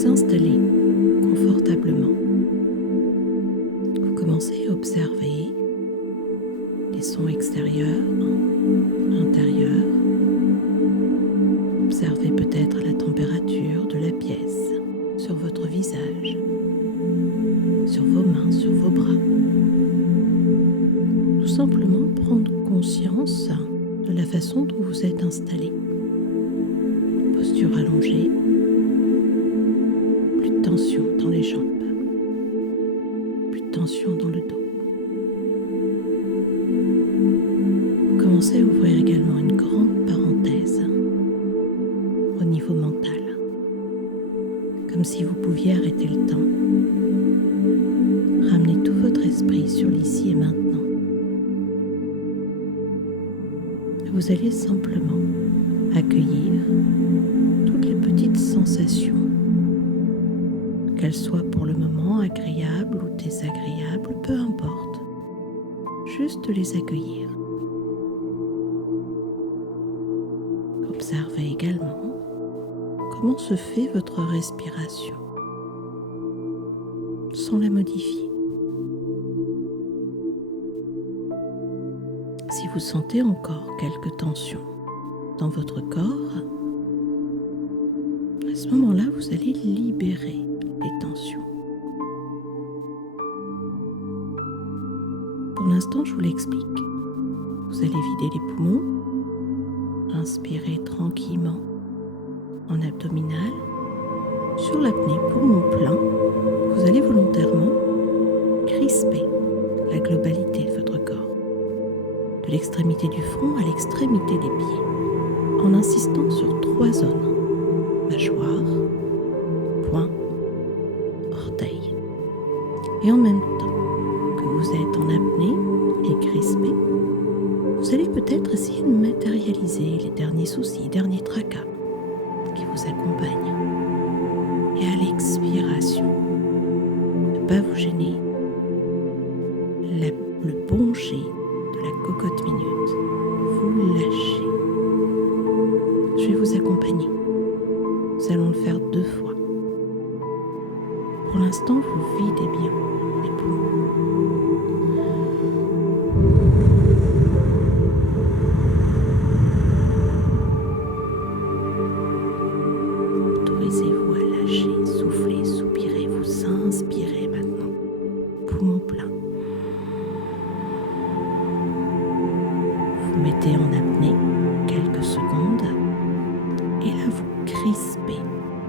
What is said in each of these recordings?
vous installez confortablement. Vous commencez à observer les sons extérieurs, intérieurs. Observez peut-être la température de la pièce sur votre visage, sur vos mains, sur vos bras. Tout simplement prendre conscience de la façon dont vous êtes installé. Posture allongée, plus de tension dans les jambes, plus de tension dans le dos. Commencez à ouvrir également une grande parenthèse au niveau mental, comme si vous pouviez arrêter le temps. Ramenez tout votre esprit sur l'ici et maintenant. Vous allez simplement accueillir toutes les petites sensations, qu'elles soient pour le moment agréables ou désagréables, peu importe, juste les accueillir. Observez également comment se fait votre respiration sans la modifier. Si vous sentez encore quelques tensions dans votre corps, à ce moment-là, vous allez libérer les tensions. Pour l'instant, je vous l'explique. Vous allez vider les poumons, inspirez tranquillement en abdominal. Sur l'apnée, poumon plein, vous allez volontairement crisper la globalité de votre corps, de l'extrémité du front à l'extrémité des pieds, en insistant sur 3 zones: mâchoire, poing, orteil. Et en même temps que vous êtes en apnée et crispé, vous allez peut-être essayer de matérialiser les derniers soucis, derniers tracas qui vous accompagnent. Et à l'expiration, ne pas vous gêner, le bon jet de la cocotte minute, vous lâchez. Je vais vous accompagner. Nous allons le faire 2 fois. Pour l'instant, vous videz bien les poumons. Autorisez-vous à lâcher, souffler, soupirer. Vous inspirez maintenant. Poumon plein. Vous mettez en apnée quelques secondes et là vous crispez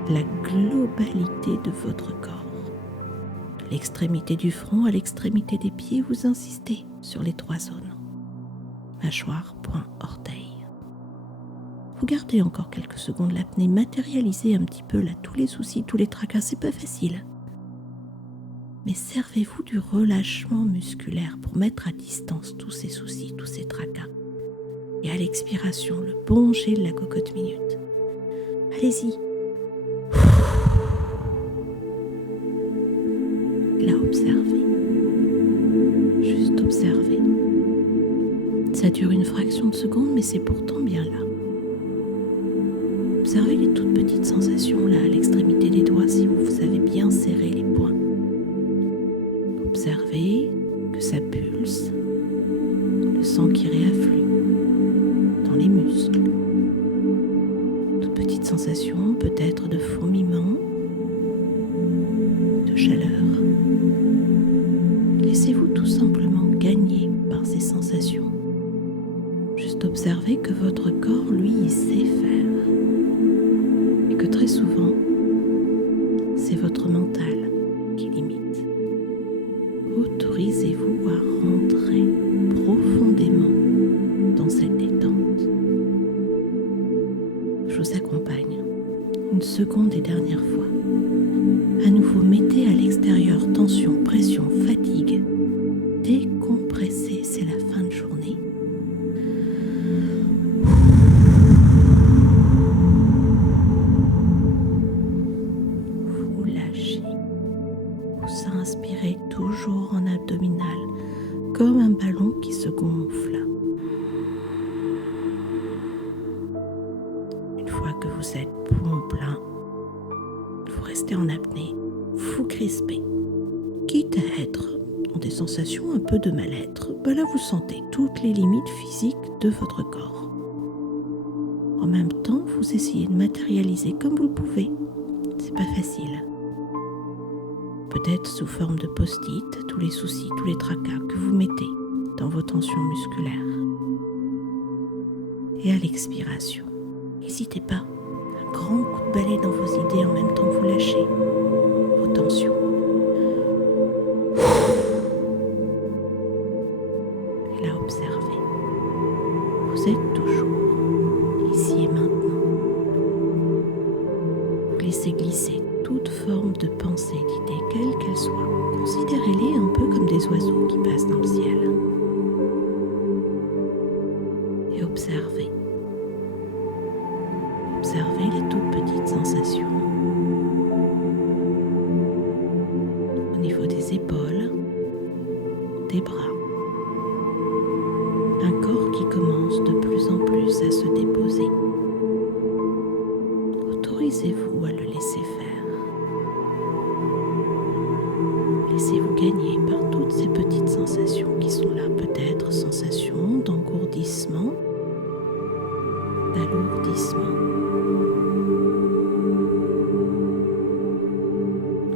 la globalité de votre corps. De l'extrémité du front à l'extrémité des pieds, vous insistez sur les 3 zones. Mâchoire, poing, orteil. Vous gardez encore quelques secondes l'apnée, matérialisez un petit peu là tous les soucis, tous les tracas, c'est pas facile. Mais servez-vous du relâchement musculaire pour mettre à distance tous ces soucis, tous ces tracas. Et à l'expiration, le bon jet de la cocotte minute. Allez-y. Là, observez. Juste observez. Ça dure une fraction de seconde, mais c'est pourtant bien là. Observez les toutes petites sensations là à l'extrémité des doigts si vous avez bien serré les poings. Observez que ça pulse, le sang qui réafflue dans les muscles. Toutes petites sensations peut-être de fourmillement, de chaleur. Laissez-vous tout simplement gagner par ces sensations. Juste observez que votre corps, lui, il sait faire. Et que très souvent, c'est votre mental qui limite. Autorisez-vous à rentrer profondément dans cette détente. Je vous accompagne. Une seconde et dernière fois. À nouveau, mettez à l'extérieur tension, pression, fatigue. Décompressez, c'est la fin de journée. Vous lâchez. Vous inspirez toujours en abdominal, comme un ballon qui se gonfle. Une fois que vous êtes poumon plein, vous restez en apnée, vous crispez. Quitte à être dans des sensations un peu de mal-être, là vous sentez toutes les limites physiques de votre corps. En même temps, vous essayez de matérialiser comme vous le pouvez. C'est pas facile. Peut-être sous forme de post-it, tous les soucis, tous les tracas que vous mettez dans vos tensions musculaires. Et à l'expiration, n'hésitez pas, un grand coup de balai dans vos idées en même temps que vous lâchez vos tensions. Et là, observez. Vous êtes toujours ici et maintenant. Laissez glisser toute forme de pensée, d'idée, quelle qu'elle soit. Considérez-les un peu comme des oiseaux qui passent dans le ciel. Et observez. Observez les toutes petites sensations. Au niveau des épaules, des bras. Un corps qui commence de plus en plus à se déposer. Autorisez-vous à le laisser faire. Laissez-vous gagner par toutes ces petites sensations qui sont là. Peut-être sensations d'engourdissement, d'alourdissement.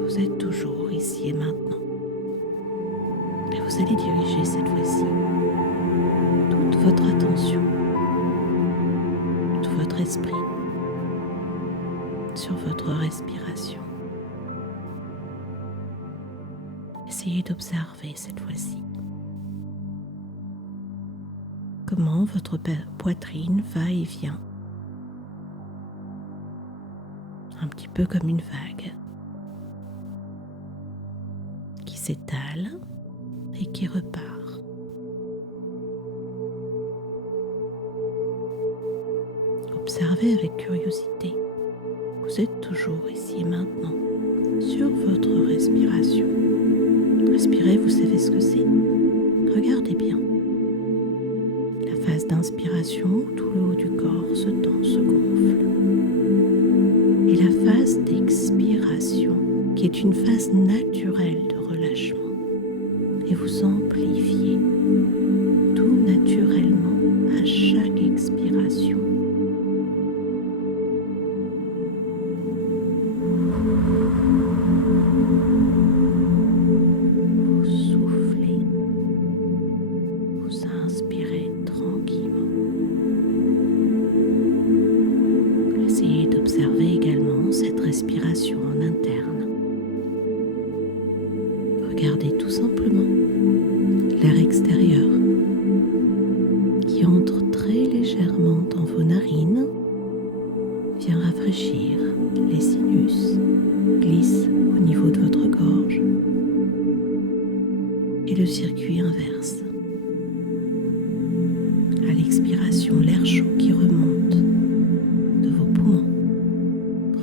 Vous êtes toujours ici et maintenant. Et vous allez diriger cette fois-ci toute votre attention, tout votre esprit sur votre respiration. Essayez d'observer cette fois-ci comment votre poitrine va et vient, un petit peu comme une vague qui s'étale et qui repart. Observez avec curiosité. Vous êtes toujours ici et maintenant sur votre respiration. Respirez, vous savez ce que c'est. Regardez bien. La phase d'inspiration où tout le haut du corps se tend, se gonfle. Et la phase d'expiration qui est une phase naturelle de relâchement. Et vous amplifiez tout naturellement à chaque expiration. Observez également cette respiration en interne. Regardez tout simplement l'air extérieur qui entre très légèrement dans vos narines, vient rafraîchir les sinus, glisse au niveau de votre gorge et le circuit inverse. À l'expiration, l'air chaud qui remonte de vos poumons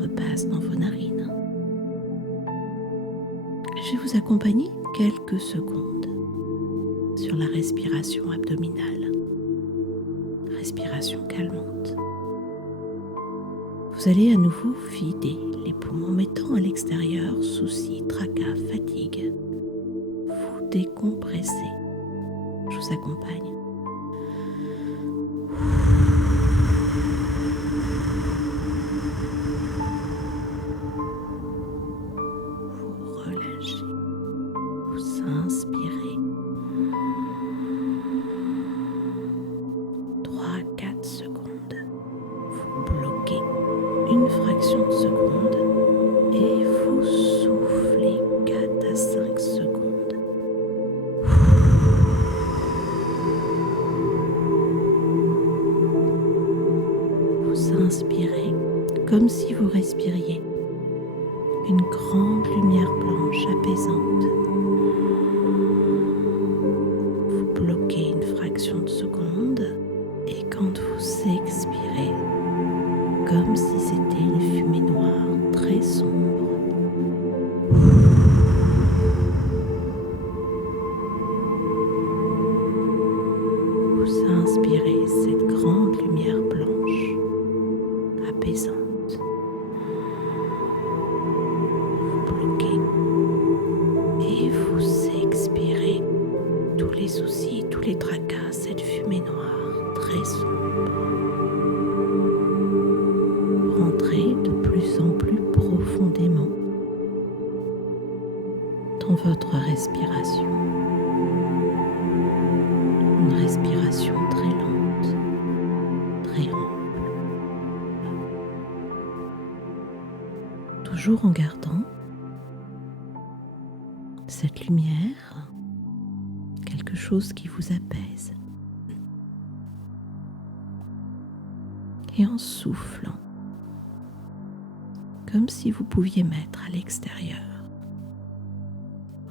repasse dans vos narines. Je vais vous accompagner quelques secondes sur la respiration abdominale, respiration calmante. Vous allez à nouveau vider les poumons, mettant à l'extérieur soucis, tracas, fatigue. Vous décompressez. Je vous accompagne. Inspirez 3-4 secondes. Vous bloquez une fraction de seconde et vous soufflez 4 à 5 secondes. Vous inspirez comme si vous respiriez une grande lumière blanche apaisante. Bloquez une fraction de seconde et quand vous expirez, comme si c'était une fumée noire très sombre, vous inspirez cette grande lumière blanche apaisante. votre respiration. Une respiration très lente, très ample. Toujours en gardant cette lumière, quelque chose qui vous apaise. Et en soufflant, comme si vous pouviez mettre à l'extérieur,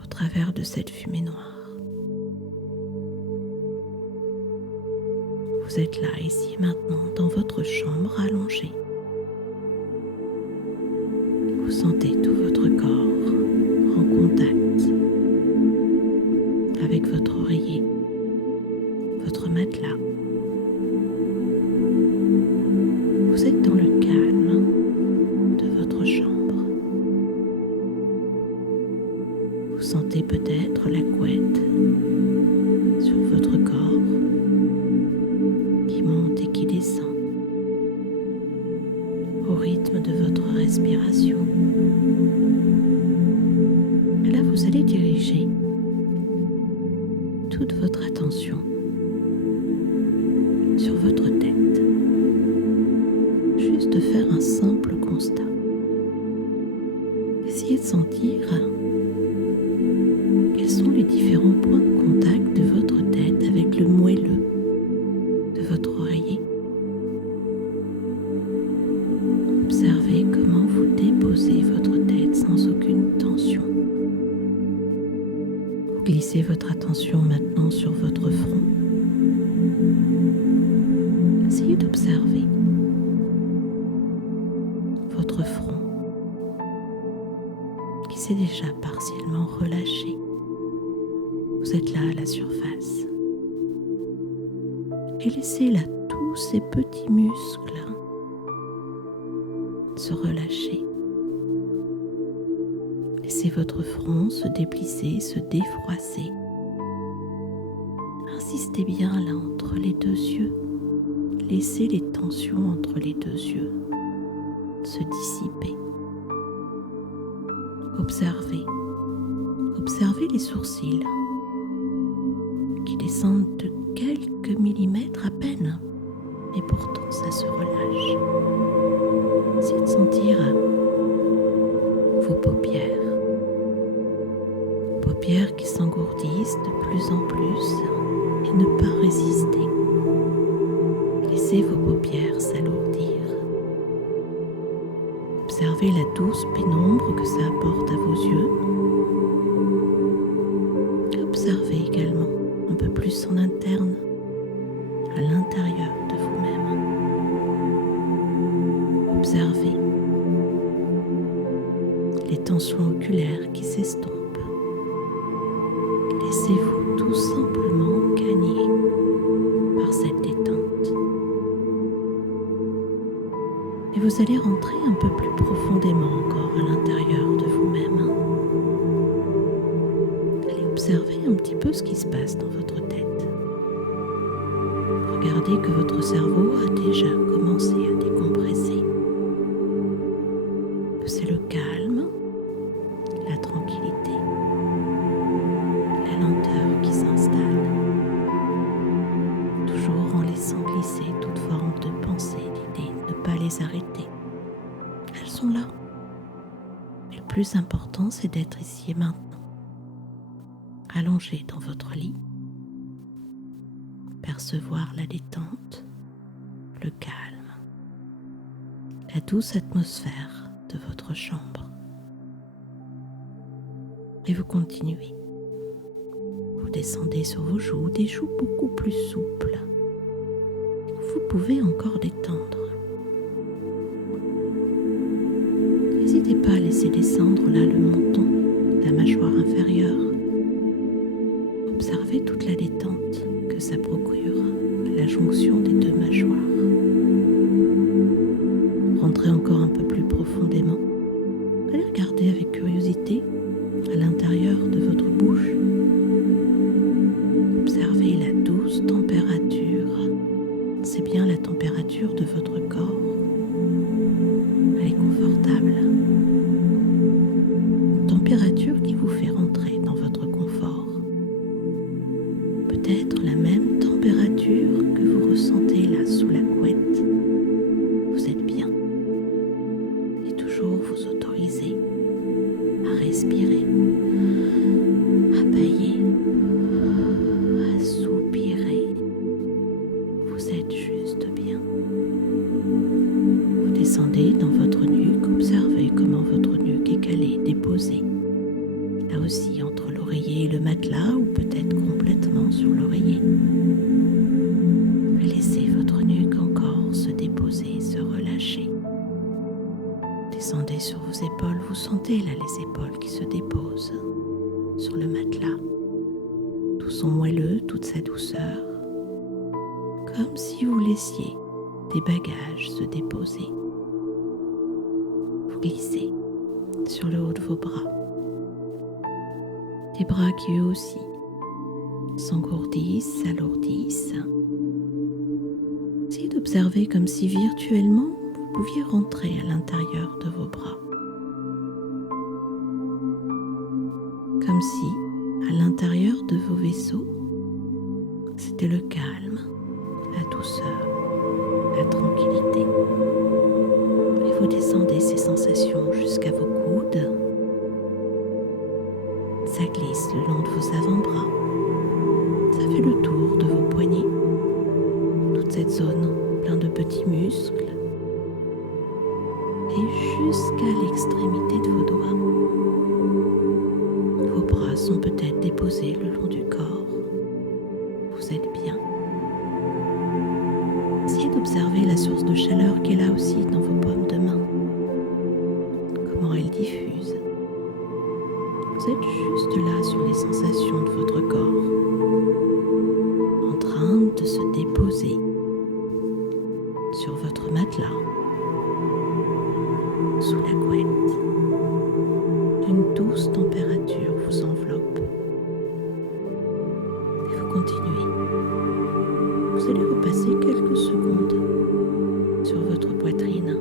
au travers de cette fumée noire. Vous êtes là, ici et maintenant, dans votre chambre allongée. Vous sentez tout votre corps en contact avec votre oreiller, votre matelas. Vous êtes dans le calme de votre chambre. Vous sentez peut-être la couette sur votre corps qui monte et qui descend au rythme de votre respiration. Et là, vous allez diriger toute votre attention sur votre tête. Juste de faire un simple constat. Essayez de sentir quels sont les différents points de contact de votre tête avec le moelleux de votre oreiller. Observez comment vous déposez votre tête sans aucune tension. Vous glissez votre attention maintenant sur votre front. Essayez d'observer votre front qui s'est déjà partiellement relâché. Vous êtes là à la surface. Et laissez là tous ces petits muscles se relâcher. Laissez votre front se déplisser, se défroisser. Insistez bien là entre les deux yeux. Laissez les tensions entre les deux yeux se dissiper. Observez les sourcils qui descendent de quelques millimètres à peine, et pourtant ça se relâche. Essayez de sentir vos paupières qui s'engourdissent de plus en plus et ne pas résister. Laissez vos paupières s'alourdir. Observez la douce pénombre que ça apporte à vos yeux. Et observez également un peu plus en interne, à l'intérieur de vous-même. Observez les tensions oculaires qui s'estompent. Laissez-vous tout simplement gagner par cette détente. Et vous allez rentrer un peu plus profondément encore à l'intérieur de vous-même. Allez observer un petit peu ce qui se passe dans votre tête. Regardez que votre cerveau a déjà commencé à décompresser. Que c'est le calme, la tranquillité, la lenteur qui s'installe. Toujours en laissant glisser toute forme de pensée, d'idées, ne pas les arrêter. Elles sont là. Mais le plus important, c'est d'être ici et maintenant. Allongé dans votre lit, percevoir la détente, le calme, la douce atmosphère de votre chambre. Et vous continuez. Vous descendez sur vos joues, des joues beaucoup plus souples. Vous pouvez encore détendre. N'hésitez pas à laisser descendre là le menton, la mâchoire inférieure. Observez toute la détente que ça procure à la jonction des deux mâchoires. Rentrez encore un peu plus profondément. Allez regarder avec curiosité à l'intérieur de votre bouche. Observez la douce température. C'est bien la température de votre corps. Elle est confortable. Une température qui vous fait rentrer dans et toujours vous autoriser à respirer, à bailler, à soupirer. Vous êtes juste bien. Vous descendez dans votre nuque, observez comment votre nuque est calée, déposée. Là aussi, entre l'oreiller et le matelas, ou peut-être complètement sur l'oreiller. Laissez votre nuque encore se déposer, se relâcher. Descendez sur vos épaules, vous sentez là les épaules qui se déposent sur le matelas. Tout son moelleux, toute sa douceur, comme si vous laissiez des bagages se déposer. Vous glissez sur le haut de vos bras. Des bras qui eux aussi s'engourdissent, s'alourdissent. Essayez d'observer comme si virtuellement vous pouviez rentrer à l'intérieur de vos bras. Comme si, à l'intérieur de vos vaisseaux, c'était le calme, la douceur, la tranquillité. Et vous descendez ces sensations jusqu'à vos coudes. Ça glisse le long de vos avant-bras. Ça fait le tour de vos poignets. Toute cette zone pleine de petits muscles. Et jusqu'à l'extrémité de vos doigts. Vos bras sont peut-être déposés le long du corps. Vous êtes bien. Essayez d'observer la source de chaleur qui est là aussi dans vos paumes de main. Comment elle diffuse. Vous êtes juste là sur les sensations de votre corps, en train de se déposer sur votre matelas, sous la couette. Une douce température vous enveloppe. Et vous continuez. Vous allez repasser quelques secondes sur votre poitrine.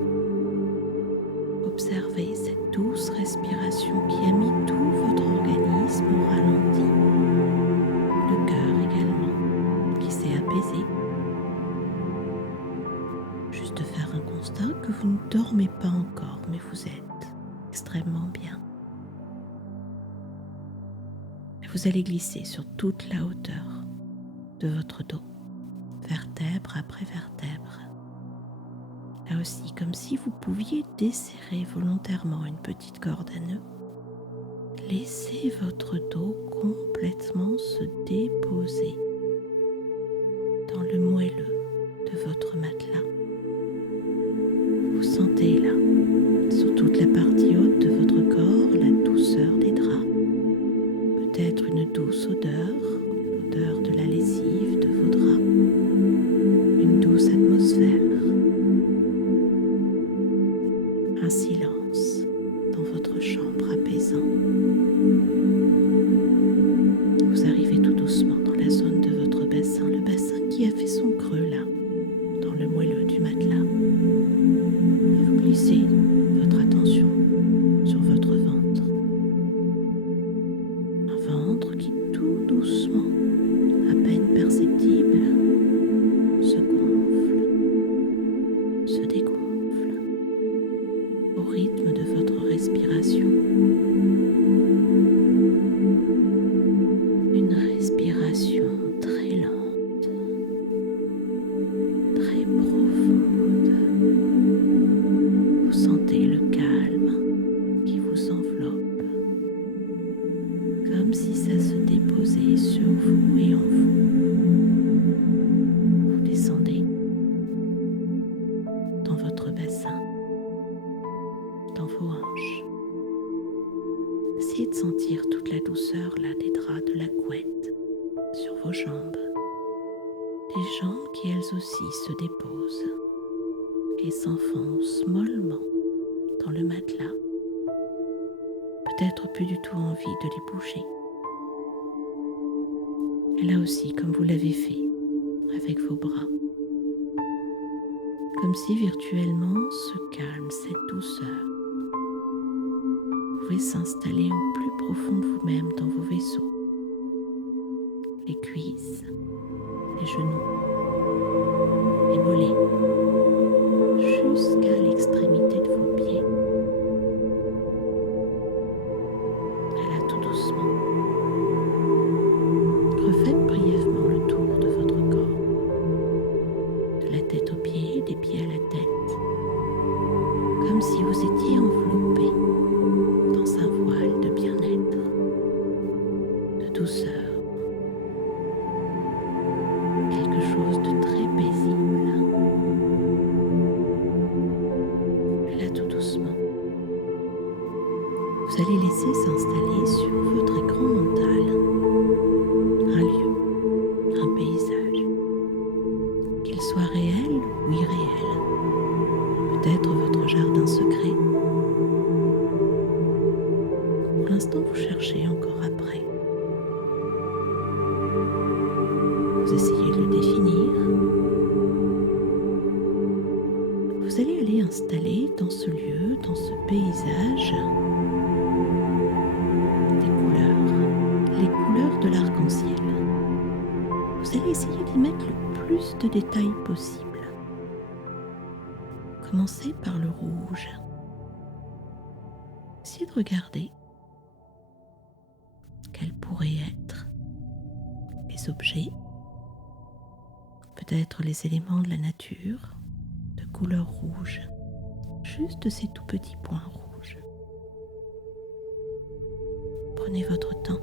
Observez cette douce respiration qui a mis tout votre organisme au ralenti. Le cœur également, qui s'est apaisé. Juste faire un constat que vous ne dormez pas encore, mais vous êtes extrêmement bien. Et vous allez glisser sur toute la hauteur de votre dos, vertèbre après vertèbre. Là aussi, comme si vous pouviez desserrer volontairement une petite corde à nœud. Laissez votre dos complètement se déposer dans le moelleux de votre matelas. Vous sentez là, sur toute la partie haute de votre corps, la douceur des draps. Peut-être une douce odeur, l'odeur de la lessive de vos draps. Une douce atmosphère. Un silence dans votre chambre apaisant. Vous arrivez tout doucement dans la zone de votre bassin, le bassin qui a fait son creux là, dans le moelleux du matelas. Et vous glissez votre attention sur votre ventre. Un ventre qui tout doucement, à peine perceptible, se gonfle, se dégonfle au rythme de votre respiration. Une respiration très lente, très profonde. Vous sentez le calme qui vous enveloppe, comme si ça se déposait sur vous et en vous. Vous descendez dans votre bassin, dans vos hanches. Essayez de sentir toute la douceur là des draps de la couette sur vos jambes. Des jambes qui elles aussi se déposent et s'enfoncent mollement dans le matelas. Peut-être plus du tout envie de les bouger. Et là aussi, comme vous l'avez fait avec vos bras, comme si virtuellement ce calme, cette douceur pouvait s'installer au plus profond de vous-même dans vos vaisseaux, les cuisses, les genoux, les mollets, jusqu'à l'extrémité de vos pieds. sentiez enveloppé dans un voile de bien-être, de douceur, quelque chose de très paisible. Et là, tout doucement, vous allez laisser s'installer sur votre écran mental un lieu, un paysage, qu'il soit réel ou irréel, peut-être votre jardin secret. Pour l'instant, vous cherchez encore après. Vous essayez de le définir. Vous allez aller installer dans ce lieu, dans ce paysage, des couleurs, les couleurs de l'arc-en-ciel. Vous allez essayer d'y mettre le plus de détails possible. Commencez par le rouge. Essayez de regarder quels pourraient être les objets, peut-être les éléments de la nature, de couleur rouge, juste ces tout petits points rouges. Prenez votre temps.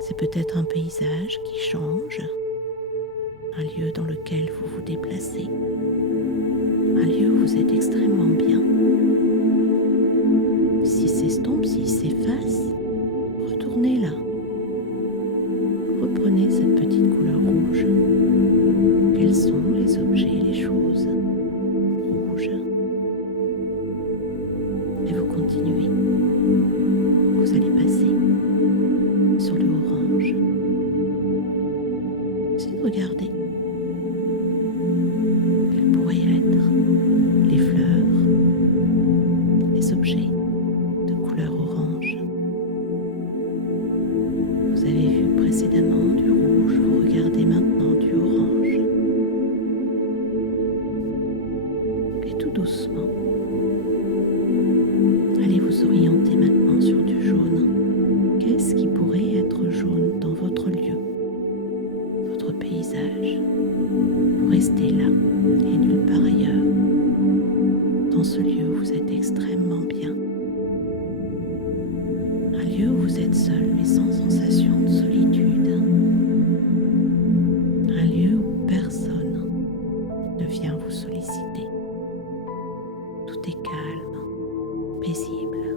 C'est peut-être un paysage qui change, un lieu dans lequel vous vous déplacez, un lieu où vous êtes extrêmement bien. S'il s'estompe, s'il s'efface, retournez là. Reprenez cette petite couleur rouge. Quels sont les objets, les choses rouges? Et vous continuez. Vous allez passer sur le orange. Essayez de regarder quels pourraient être les fleurs, les objets de couleur orange. Vous avez vu précédemment du rouge, vous regardez maintenant du orange. Et tout doucement, allez vous orienter maintenant sur du jaune. Qu'est-ce qui pourrait être jaune dans votre lieu, votre paysage? Vous restez là et nulle part ailleurs. Dans ce lieu où vous êtes extrêmement bien. Un lieu où vous êtes seul mais sans sensation de solitude. Un lieu où personne ne vient vous solliciter. Tout est calme, paisible.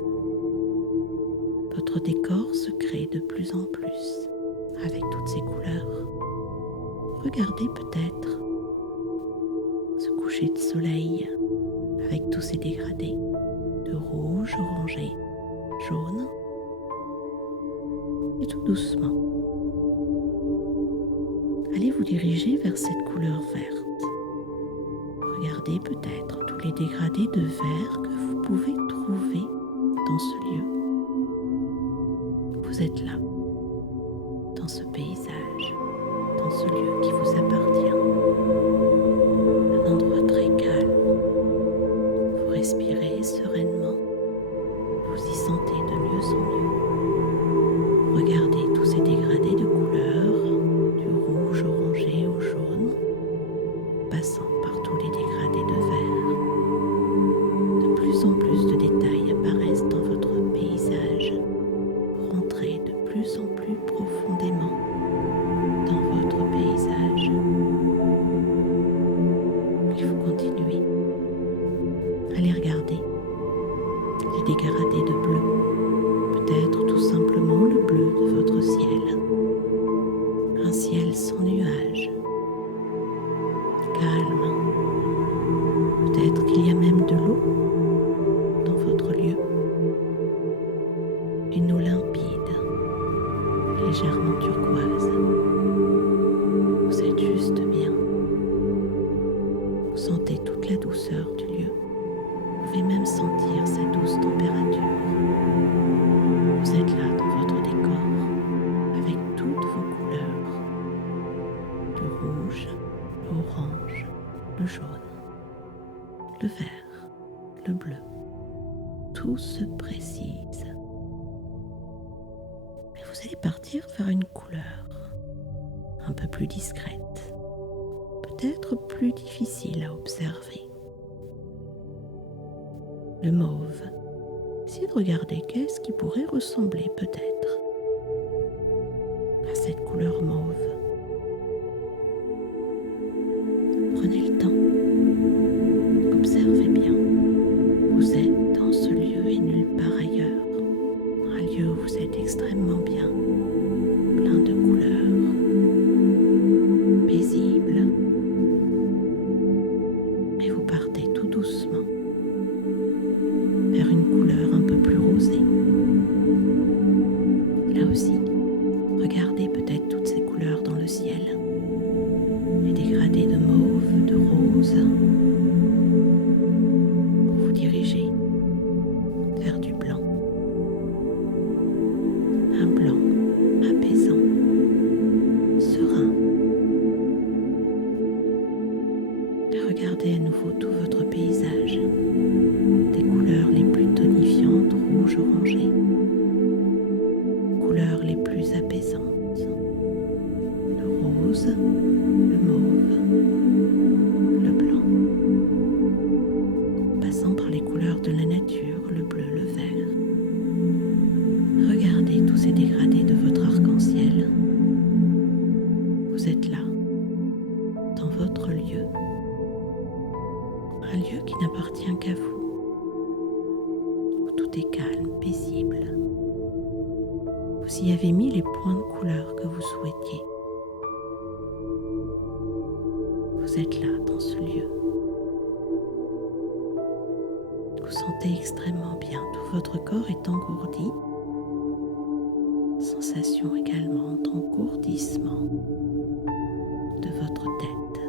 Votre décor se crée de plus en plus avec toutes ces couleurs. Regardez peut-être ce coucher de soleil avec tous ces dégradés de rouge, orangé, jaune. Et tout doucement, allez vous diriger vers cette couleur verte. Regardez peut-être tous les dégradés de vert que vous pouvez trouver dans ce lieu. Vous êtes là, dans ce paysage, dans ce lieu qui vous appartient. Un endroit très calme. Vous respirez sereinement. Vous y sentez de mieux en mieux. Regardez tous ces dégradés de couleurs, du rouge orangé au jaune, passant par tous les dégradés de vert. De plus en plus de détails apparaissent dans votre paysage. Rentrez de plus en plus profondément dans votre paysage. Il faut continuer. Allez regarder les dégradés de bleu, peut-être tout simplement le bleu de votre ciel. Un ciel sans nuages, calme. Peut-être qu'il y a même de l'eau dans votre lieu. Une eau limpide, légèrement turquoise. Vous êtes juste bien. Vous sentez toute la douceur du lieu. Vous pouvez même sentir cette douce température. Vous êtes là dans votre décor, avec toutes vos couleurs. Le rouge, l'orange, le jaune, le vert, le bleu. Tout se précise. Mais vous allez partir vers une couleur un peu plus discrète, peut-être plus difficile à observer. le mauve. Essayez de regarder qu'est-ce qui pourrait ressembler peut-être à cette couleur mauve. Prenez le temps, observez bien. Vous êtes dans ce lieu et nulle part ailleurs. Un lieu où vous êtes extrêmement bien, plein de couleurs, paisible. Et vous partez tout doucement vers une couleur un peu plus rosée. Là aussi, regardez peut-être toutes ces couleurs dans le ciel. Les dégradés de mauve, de rose, pour vous diriger vers du blanc. Un blanc apaisant, serein. Regardez à nouveau tout votre paysage, des couleurs les plus tonifiantes, rouges, orangées, couleurs les plus apaisantes, le rose, le mauve, le blanc, passant par les couleurs de la nature, le bleu, le vert. Regardez tous ces dégradés de votre arc-en-ciel. Vous êtes là, dans votre lieu. Un lieu qui n'appartient qu'à vous, où tout est calme, paisible. Vous y avez mis les points de couleur que vous souhaitiez. Vous êtes là, dans ce lieu. Vous sentez extrêmement bien, tout votre corps est engourdi. Sensation également d'engourdissement de votre tête.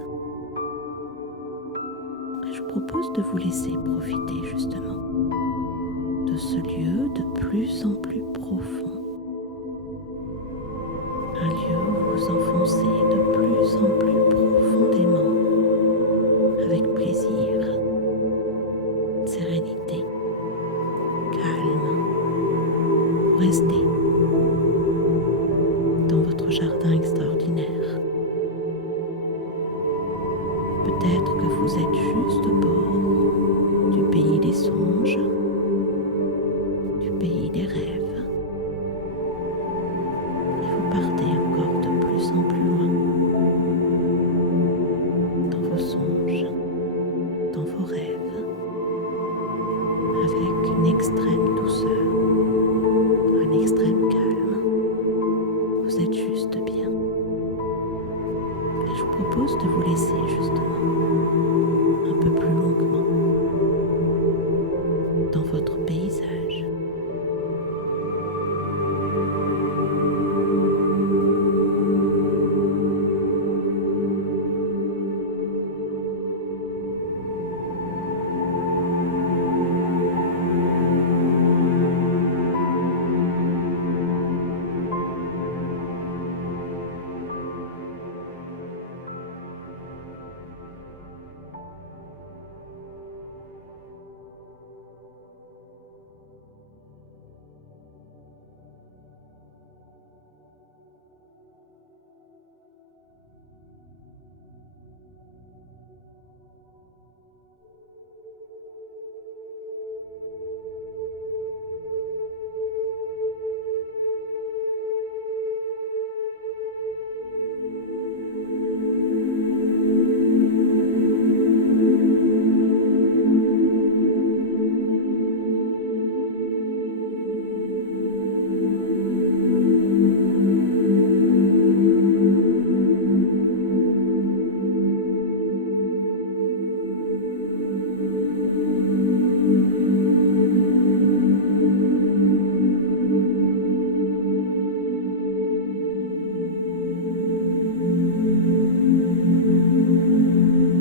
Je vous propose de vous laisser profiter justement de ce lieu de plus en plus profond. Un lieu où vous vous enfoncez de plus en plus profondément, avec plaisir, sérénité, calme. Vous restez dans votre jardin extraordinaire. Peut-être que vous êtes juste au bord du pays des songes, du pays des rêves. Et vous partez encore de plus en plus loin, dans vos songes, dans vos rêves, avec une extrême douceur, un extrême calme. Vous êtes juste bien. Et je vous propose de vous laisser justement un peu plus longuement dans votre paysage.